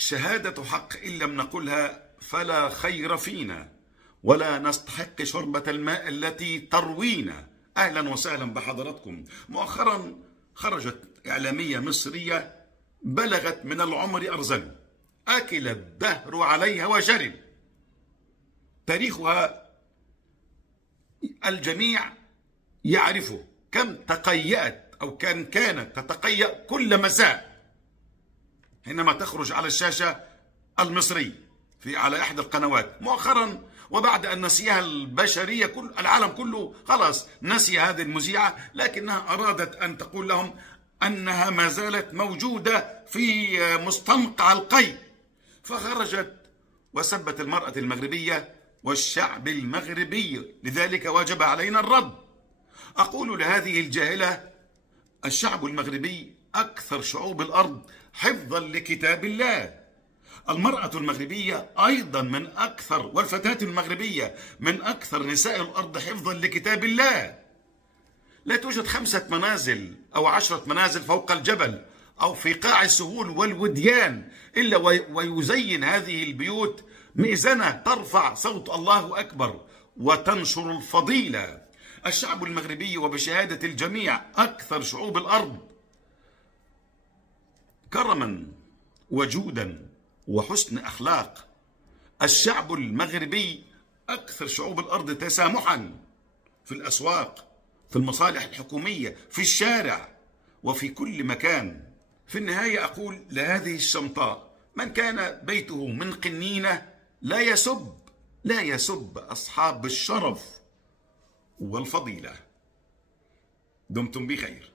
شهادة حق إن لم نقلها فلا خير فينا، ولا نستحق شربة الماء التي تروينا. أهلا وسهلا بحضراتكم. مؤخرا خرجت إعلامية مصرية بلغت من العمر أرزل، أكل الدهر عليها وشرب. تاريخها الجميع يعرفه، كم تقيأت أو كانت تتقيأ كل مساء حينما تخرج على الشاشة المصري على إحدى القنوات مؤخرا. وبعد أن نسيها البشرية، العالم كله خلاص نسي هذه المذيعة، لكنها أرادت أن تقول لهم أنها ما زالت موجودة في مستنقع القيد، فخرجت وسبت المرأة المغربية والشعب المغربي، لذلك وجب علينا الرد. أقول لهذه الجاهلة: الشعب المغربي أكثر شعوب الأرض حفظا لكتاب الله. المرأة المغربية أيضا من أكثر، والفتاة المغربية من أكثر نساء الأرض حفظا لكتاب الله. لا توجد 5 منازل أو 10 منازل فوق الجبل أو في قاع السهول والوديان إلا ويزين هذه البيوت مئذنة ترفع صوت الله أكبر وتنشر الفضيلة. الشعب المغربي وبشهادة الجميع أكثر شعوب الأرض كرما وجودا وحسن أخلاق. الشعب المغربي أكثر شعوب الأرض تسامحا في الأسواق، في المصالح الحكومية، في الشارع، وفي كل مكان. في النهاية أقول لهذه الشمطاء: من كان بيته من قنينة لا يسب أصحاب الشرف والفضيلة. دمتم بخير.